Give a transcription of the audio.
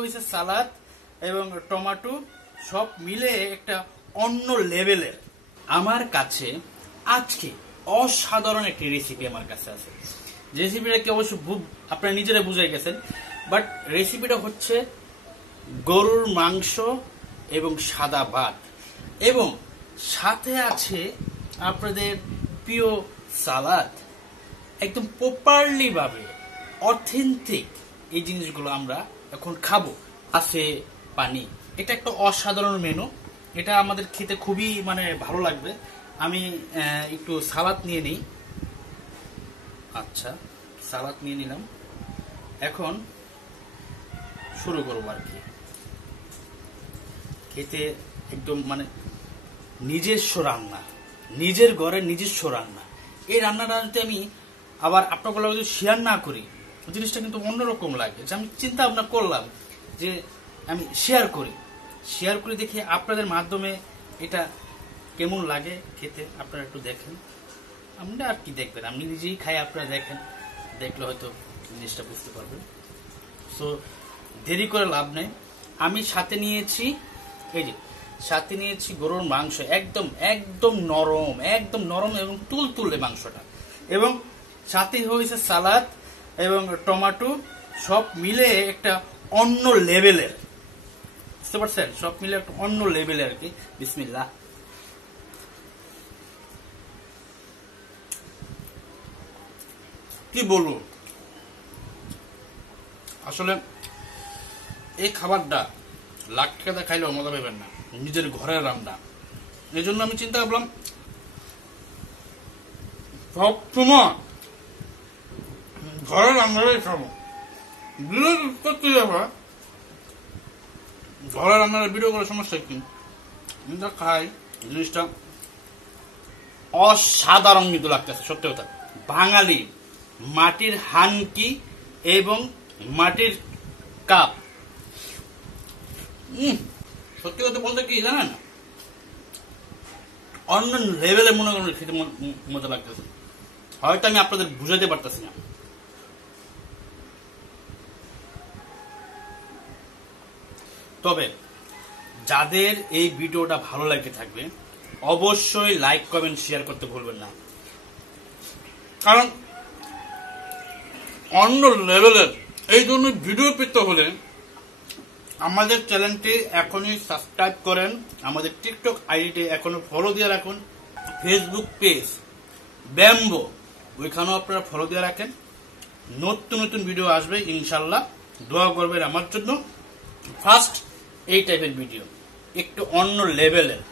হয়েছে সালাদ এবং টমেটো সব মিলে একটা অন্য লেভেলের। আমার কাছে আজকে অসাধারণ একটি রেসিপি আমার কাছে আছে। রেসিপিটা কি অবশ্য আপনারা নিজেরা বুঝে গেছেন, বাট রেসিপিটা হচ্ছে গরুর মাংস এবং সাদা ভাত, এবং সাথে আছে আপনাদের প্রিয় সালাদ। একদম প্রপারলি ভাবে অথেন্টিক এই জিনিসগুলো আমরা এখন খাবো। আছে পানি, এটা একটা অসাধারণ মেনু। এটা আমাদের খেতে খুবই ভালো লাগবে। আমি একটু সালাদ নিয়ে নিই। আচ্ছা, সালাদ নিয়ে নিলাম। এখন শুরু করবো আর কি। খেতে একদম নিজস্ব রান্না, নিজের ঘরের নিজস্ব রান্না। এই রান্নাটা যদি আমি আবার আপনাগুলো যদি শেয়ার না করি, জিনিসটা কিন্তু অন্যরকম লাগে। যে আমি চিন্তা ভাবনা করলাম যে আমি শেয়ার করি দেখে আপনাদের মাধ্যমে এটা কেমন লাগে খেতে আপনারা একটু দেখেন। আপনি আর কি দেখবেন, আমি নিজেই খাই, আপনারা দেখেন, দেখলে হয়তো জিনিসটা বুঝতে পারবেন। সো দেরি করে লাভ নেই। আমি সাথে নিয়েছি গরুর মাংস, একদম নরম এবং তুলতুলে মাংসটা, এবং সাথে হয়েছে সালাদ এবং টমেটো সব মিলে একটা অন্য লেভেলের। বুঝতে পারছেন? সব মিলে একটা অন্য লেভেলের আর কি। বিসমিল্লাহ। কি বলবো, আসলে এই খাবারটা লাখ টাকা খাইলেও মজা পাবেন না, নিজের ঘরের রান্না। এই জন্য আমি চিন্তা করলাম সবসময় ঘরের রান্নাটাই খাবো। করতে যাবো ঘরের রান্নার ভিডিও করার সমস্যা কি, যা খাই জিনিসটা অসাধারণ কিন্তু লাগতেছে। সত্যি কথা, বাঙালি মাটির হানকি এবং মাটির কাপ। সত্যি কথা বলতে কি জানেন, অন্য লেভেলে মনে করেন খেতে মজা লাগতেছে। হয়তো আমি আপনাদের বুঝাতে পারতেছি না। তবে যাদের এই ভিডিওটা ভালো লাগে থাকবে, অবশ্যই লাইক কমেন্ট শেয়ার করতে ভুলবেন না। কারণ অন্য লেভেলের এই ধরনের ভিডিও পেতে হলে আমাদের চ্যানেলটি এখনই সাবস্ক্রাইব করেন, আমাদের টিকটক আইডিটি এখনো ফলো দিয়ে রাখুন, ফেসবুক পেজ ব্যাম্বো ওইখানেও আপনারা ফলো দিয়ে রাখেন। নতুন ভিডিও আসবে ইনশাল্লাহ। দোয়া করবেন আমার জন্য। ফার্স্ট এই টাইপের ভিডিও, একটু অন্য লেভেলের।